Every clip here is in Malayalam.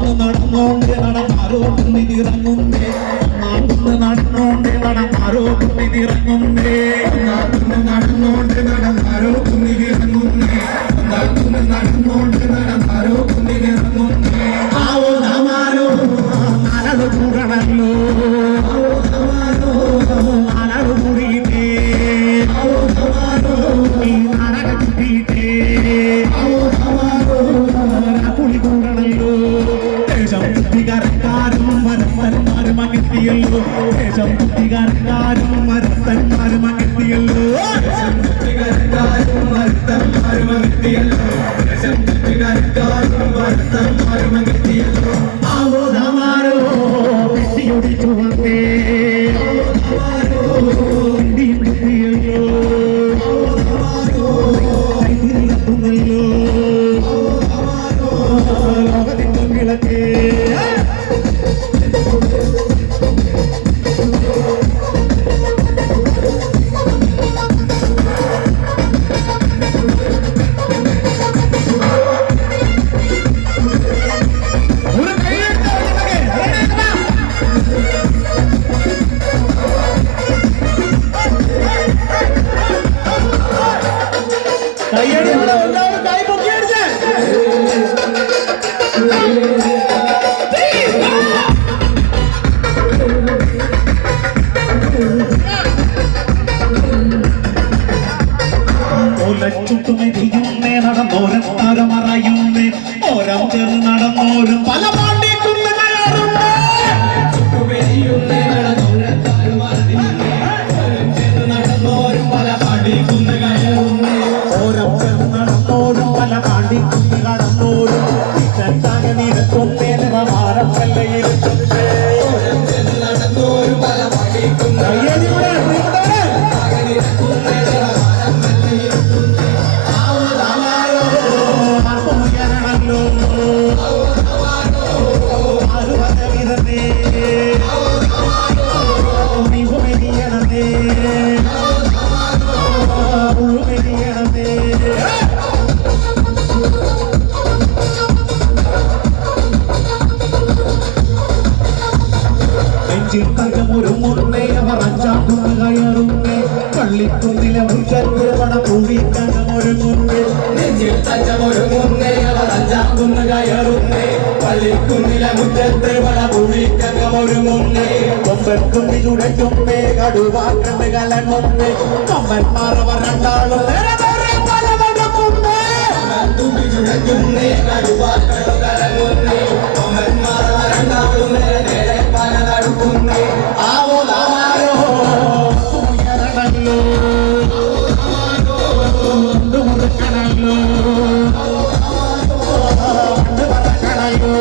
നടന്നോണ്ട് നടന്നാരോട്ടുന്നിറങ്ങുന്നേ നടന്നോണ്ട് നടന്നാരോട്ടുന്നിറങ്ങുന്നേ നടന്നോണ്ട് നടന്നാരോട്ടുന്നിറങ്ങുന്നേ നടന്നോണ്ട് നടന്നാരോട്ടുന്നിറങ്ങുന്നേ ആവോ നാമാരോ മലട് കൂടണല്ലോ മലട് കൂടിയിട്ടേ ഈ നട കിട്ടിയിട്ടേ കുളി കൂടണല്ലോ ദേശംകാരന്മാരും മരത്തന്മാരും അകത്തിയല്ലോ ദേശംകാരന്മാരും മരത്തന്മാരും അകത്തിയല്ലോ ആവോ നാമാരോ പെട്ടിയൊടിച്ചു വന്നേ കിട്ടിയല്ലോ കൈതിരികത്തുന്നല്ലോ ലോകത്തിൻ്റെ വിളക്കേ ചുട്ടുമെതിയുന്നേ നടന്നോരം മറയുന്നേ ഓരം ചേർന്ന് നടന്നോരും പല പാണ്ടിക്കുന്ന ഓരം ചേർന്ന് നടന്നോരും പല പാണ്ടിക്കുന്ന കടന്നോരും നിരത്തുന്നേ നിറമാരം കല്ലയിരുത്തുന്നേ ഒരു മുന്നേ അവർ അഞ്ചാക്കുന്ന കയറുന്നേ പള്ളിക്കുന്നിലെ മുറ്റത്ത് വട പൂവിക്കങ്ങൊരുങ്ങുന്നേ ഒരുങ്ങുന്നേ അവർ അഞ്ചാക്കുന്ന കയറുന്നേ പള്ളിക്കുന്നിലെ മുറ്റത്ത് വട പൂവിക്കങ്ങൊരുങ്ങുന്നേ കൊമ്പൻകുന്നി ചുടറ്റുന്നേ കടുവാക്കണ്ട് കലങ്ങുന്നേ കൊമ്പന്മാർ അവർ രണ്ടാളും ചുടറ്റുന്നേ കടുവാക്കണ്ട് കലങ്ങുന്നേ കൊമ്പന്മാർ അവർ രണ്ടാളും ആവോ നാമാരോ ഉയരണല്ലോ മുറുക്കണല്ലോ പറക്കണല്ലോ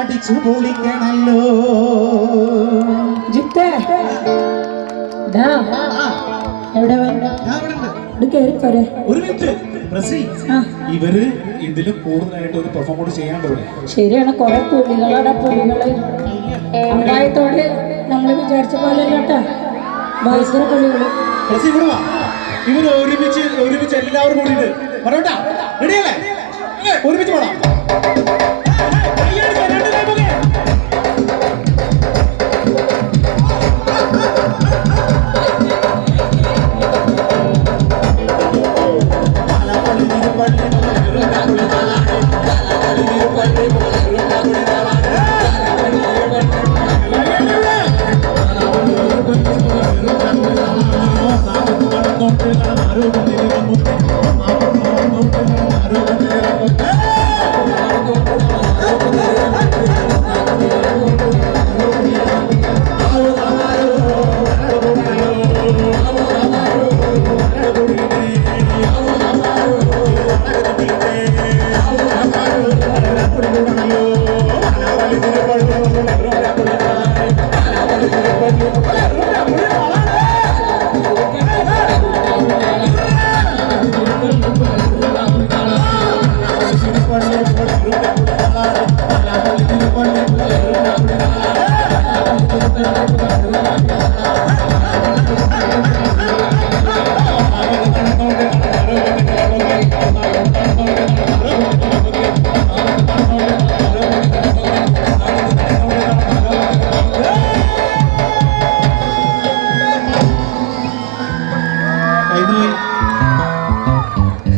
അടിച്ചു പൊളിക്കണല്ലോ എവിടെ ഒരു മിനിറ്റ് ഇവര് ഇതില് കൂടുതലായിട്ട് ഒരു പെർഫോം കൂടി ചെയ്യാണ്ട് ശരിയാണ്. കുറെ പുലികളാണ് പുലികള് അമ്പായത്തോട് നമ്മൾ വിചാരിച്ച പോലെ കേട്ടാ ഭയങ്കര പുലികള്. ഇവര് ഒരുമിച്ച് എല്ലാവരും കൂടിയിട്ട് പറയട്ടാ റെഡിയല്ലേ ഒരുമിച്ച് പോടാം.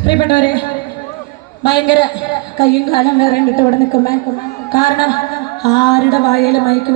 പ്രിയപ്പെട്ടവരെ, ഭയങ്കര കയ്യും കാലം വേറെ ഇട്ട് ഇവിടെ നിൽക്കുമ്പേ കാരണം ആരുടെ വായയിലും മയക്കും